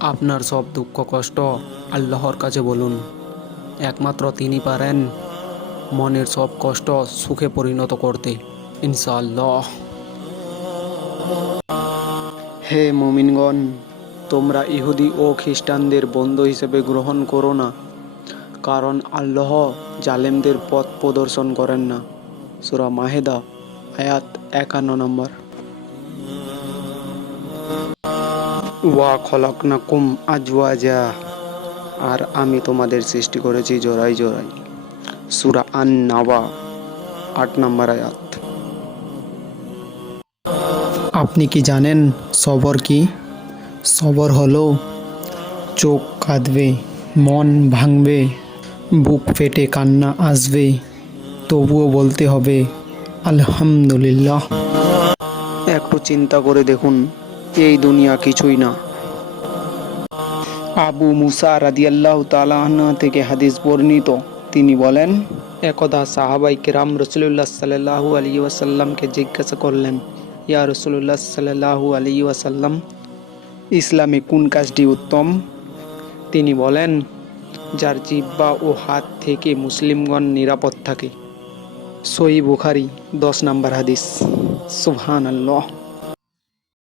আপনার সব দুঃখ কষ্ট আল্লাহর কাছে বলুন। একমাত্র তিনি পারেন মনের সব কষ্ট সুখে পরিণত করতে, ইনশাআল্লাহ। হে মুমিনগণ, তোমরা ইহুদি ও খ্রিস্টানদের বন্ধু হিসেবে গ্রহণ করো না, কারণ আল্লাহ জালেমদের পথ প্রদর্শন করেন না। সূরা মায়েদা আয়াত 51 নম্বর। ওয়া খলাকনাকুম আজওয়াজা, আর আমি তোমাদের সৃষ্টি করেছি জোড়াই জোড়াই। সূরা আন-নাবা 8 নম্বর আয়াত। আপনি কি জানেন সবর কি? সবর হলো চোখ কাঁদবে, মন ভাঙবে, বুক ফেটে কান্না আসবে, তবুও বলতে হবে আলহামদুলিল্লাহ। একটু চিন্তা করে দেখুন, এই দুনিয়া কিছুই না। আবু মুসা রাদিয়াল্লাহু তাআলা আনহু থেকে হাদিস বর্ণিত, তিনি বলেন, একদা সাহাবাই কেরাম রাসূলুল্লাহ সাল্লাল্লাহু আলাইহি ওয়াসাল্লামকে জিজ্ঞাসা করলেন, ইয়া রাসূলুল্লাহ সাল্লাল্লাহু আলাইহি ওয়াসাল্লাম, ইসলামে কোন কাজটি উত্তম? তিনি বলেন, যার জিহ্বা ও হাত থেকে মুসলিমগণ নিরাপদ থাকে। সহিহ বুখারী 10 নম্বর হাদিস। সুবহানাল্লাহ।